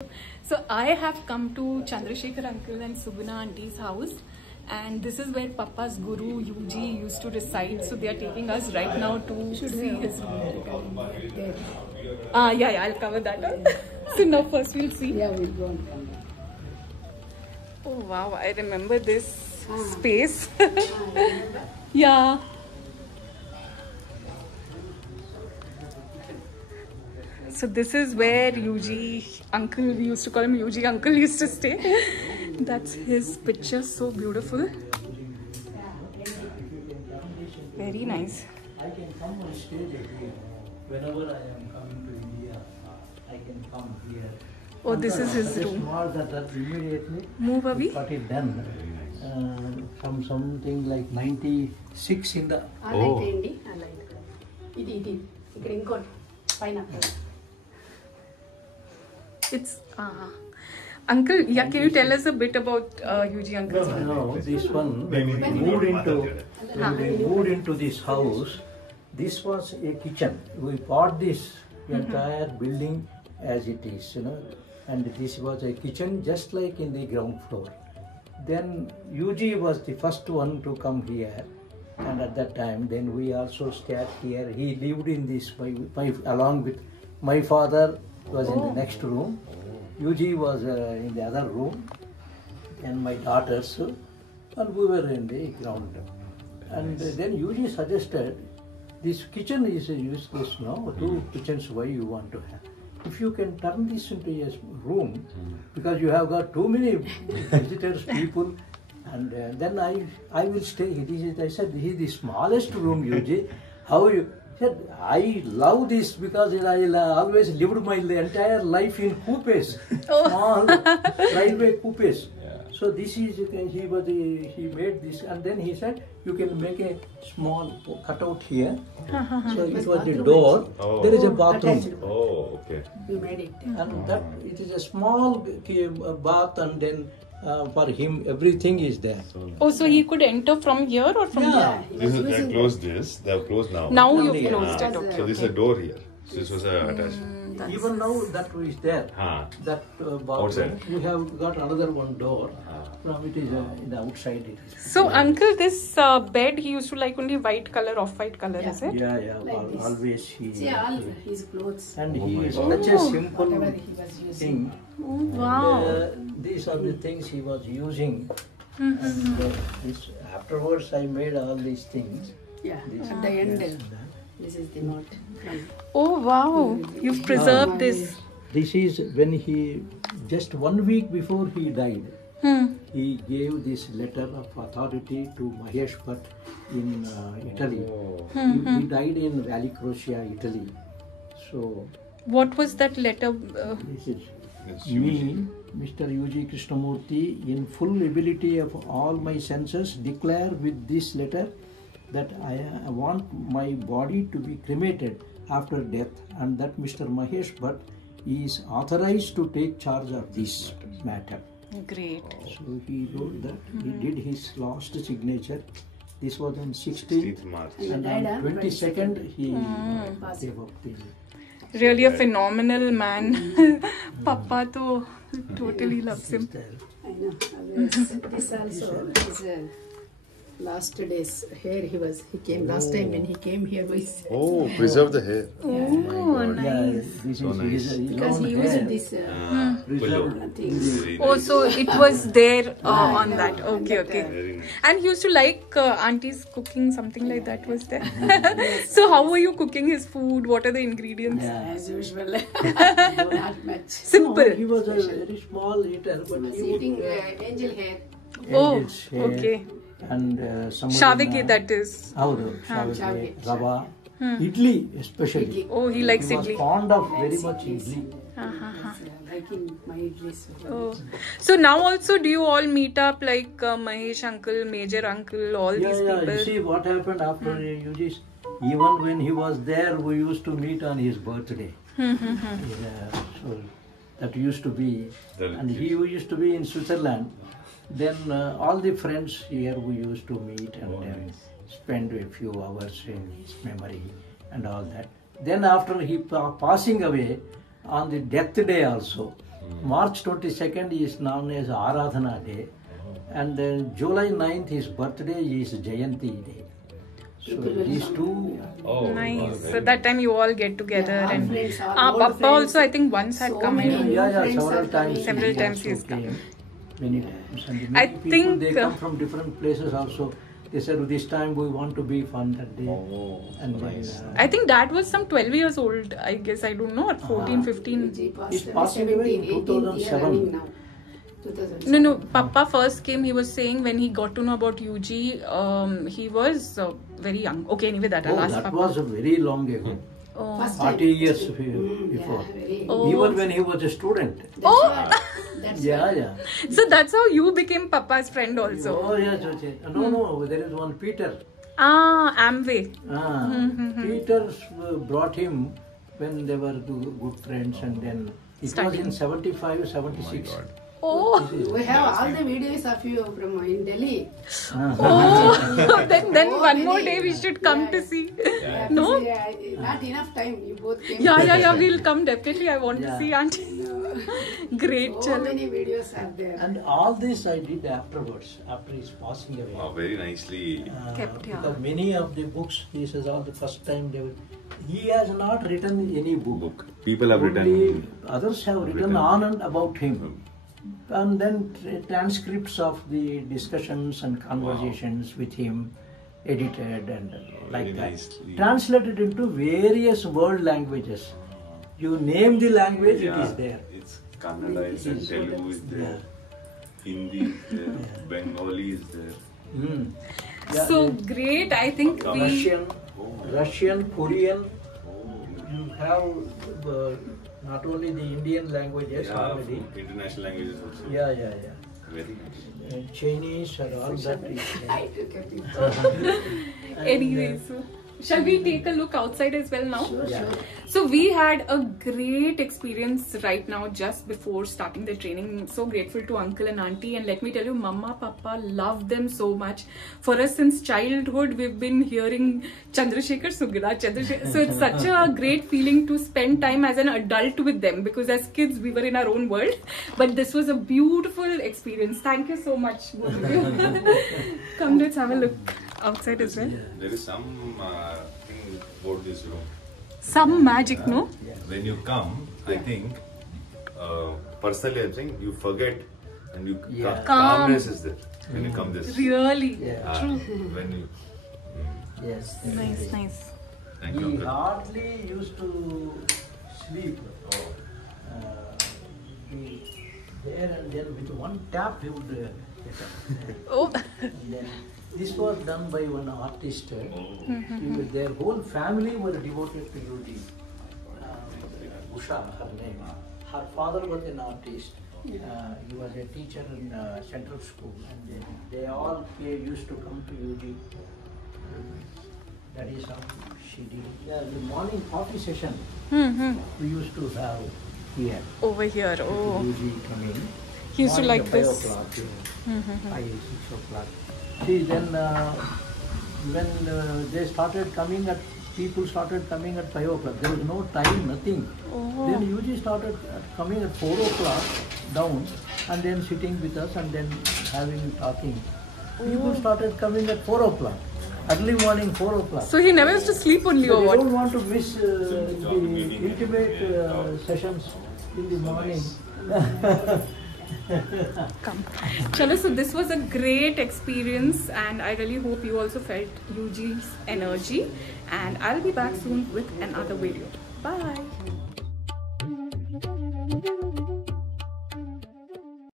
So I have come to Chandrasekhar uncle and Subuna auntie's house, and this is where Papa's guru UG used to reside. So they are taking us right now to see his room. Yeah, I'll cover that up. So now first we'll see. Yeah, we'll go on. Oh wow, I remember this space. Yeah. So this is where UG uncle, we used to call him UG uncle, used to stay. That's his picture, so beautiful. Very nice. I can come on stage again. Whenever I am coming to India, I can come here. Oh, this is his Just room. more that immediately Move we away. got it done. From something like 96 in the... ఇక్కడ ఇంకోటి పైన It's uncle. Yeah, can you tell us a bit about UG uncle's house? No, this one, when we moved into this house, this was a kitchen. We bought this entire building as it is, and this was a kitchen just like in the ground floor. Then UG was the first one to come here, and at that time, then we also stayed here. He lived in this, along with my father was in the next room. UG was in the other room, and my daughters, and we were in the ground. And then UG suggested, this kitchen is useless now, 2 kitchens why you want to have. If you can turn this into a room, because you have got too many visitors, people, and then I will stay. I said, this is the smallest room, UG. How you? Said, I love this because I always lived my entire life in coupes, small railway coupes. So this is, he made this, and then he said, you can make a small cutout here. So it was the door. There is a bathroom. Oh, okay. we made it. And that it is a small bath, and then for him everything is there. Oh, so he could enter from here or from Yeah. there? They have closed this. They have closed now. Now Only, you've closed it. So this is a door here. So this was attached. Even now that is there. That bathroom. Outside. We have got another one door. From it is in the outside. It is. So uncle, this bed he used to like only white color, off-white color, is it? Yeah. Like this. Always he. See all his clothes, And he is such a simple whatever he was using. thing. Oh, wow. These are the things he was using. And afterwards I made all these things. Yeah, This, at the end, this, and that. this is the note. Oh, wow. You've preserved this. This is when he, just 1 week before he died, he gave this letter of authority to Mahesh Bhatt in Italy. He died in Valle Croce, Italy. So What was that letter? this is me, Mr. UG Krishnamurthy, in full ability of all my senses, declare with this letter that I want my body to be cremated after death, and that Mr. Mahesh Bhatt is authorized to take charge of this matter. Great. So he wrote that, he did his last signature. This was on 16th, 16th March. and on 22nd he gave up the... Really a phenomenal man. Papa to totally loves him. I know. This also is last days. Here he came last time when he came here. Oh, preserve the hair. Oh, nice. Yeah, this So is nice. his Because long he hair. used this Preserved. things. Oh, so it was there on that. Okay, okay. Very nice. And he used to like auntie's cooking, something like that was there. So how were you cooking his food? What are the ingredients? As usual, not much. Simple. No, he was a very small eater, but He was he would eating angel hair. Oh, angel's hair okay. and some Shavige, that is. Shavige, rava, idli especially. Oh, he likes He was idli. fond of very much idli. Liking my idlis. Oh. So now also do you all meet up like Mahesh uncle, Major uncle, all these You people? see what happened after UG's, even when he was there, we used to meet on his birthday. So that used to be, and he used to be in Switzerland. Then all the friends here we used to meet and spend a few hours in his memory and all that. Then after he passing away, on the death day also, March 22nd is known as Aradhana Day, and then July 9th, his birthday is Jayanti Day. So these two. Oh, Nice. very So that time you all get together Yeah, our and friends, our old Papa friends. also I think once had So come many in. new Yeah, friends several are times. coming. Several times also he's come. came. Many times. And I many people, think, they come from different places also. They said, this time we want to be fun that day. Oh, And then, nice. I think Dad was some 12 years old. I guess I don't know, or 14, 15. He passed He's away passing away in 17, 18th year 2007. running now. 2007. No. Papa first came. He was saying when he got to know about UG, he was very young. Okay, anyway, that I'll ask that Papa. was a very long ago. Oh. First time. 40 years before. Yeah, very. Oh. Even when he was a student. That's Oh. what. That's Yeah, yeah. So that's how you became Papa's friend also. Oh, yes, yes. No, there is one Peter. Amway. Peter brought him when they were good friends, and then it Studying. was in 75, 76. Oh. We have all the videos of you from in Delhi. Oh. then Oh, one more really? day we should come Yeah, to see. Yeah, No? not enough time. You both came. Yeah, we'll come definitely. I want to Yeah. see Auntie. Great, So chalo. many videos are there. And all this I did afterwards, after his passing away. Wow, very nicely. Kept, yeah. Because many of the books, this is all the first time they will. He has not written any book. People have Only written. others have written on and about him. And then transcripts of the discussions and conversations with him, edited and like Very that. nicely. Translated into various world languages. You name the language, it is there. It's Kannada, is there, Telugu is there, Hindi is there, Bengali is there. Mm. Yeah, So great. I think we. Russian, Korean. You have not only the Indian languages Yeah, already. international languages also. Yeah. Very nice. Chinese and all that. I took a picture. Anyway, so shall we take a look outside as well now? Yeah. So we had a great experience right now just before starting the training. So grateful to uncle and auntie, and let me tell you, mama, papa love them so much. For us since childhood, we've been hearing Chandrasekhar Sugna. So it's such a great feeling to spend time as an adult with them, because as kids we were in our own world. But this was a beautiful experience. Thank you so much, both of you. Come, let's have a look outside as well. There is some thing about this room. Some magic, no? When you come, I think, personally I'm saying, you forget and you Yeah. calmness is there when you come this. Really? Yeah. When you. Yes. Nice, nice. Thank you, He uncle. hardly used to sleep. Oh. He there and then with one tap he would get up. Oh. And then this was done by one artist. Their whole family were devoted to UG. Usha, her name. Her father was an artist. He was a teacher in Central School, and they all used to come to UG. That is how she did it. Yeah, the morning coffee session we used to have here. Over here, oh. UG come in. He used to Morning like at 5 this. o'clock, 5, 6 o'clock. See, then when they started coming at, people started coming at 5 o'clock. There was no time, nothing. Oh. Then UG started coming at 4 o'clock down, and then sitting with us and then having talking. People started coming at 4 o'clock. Early morning, 4 o'clock. So he never used to sleep only, So or they what? don't want to miss the intimate sessions in the morning. Come. Chalo, so this was a great experience, and I really hope you also felt UG's energy. And I'll be back soon with another video. Bye.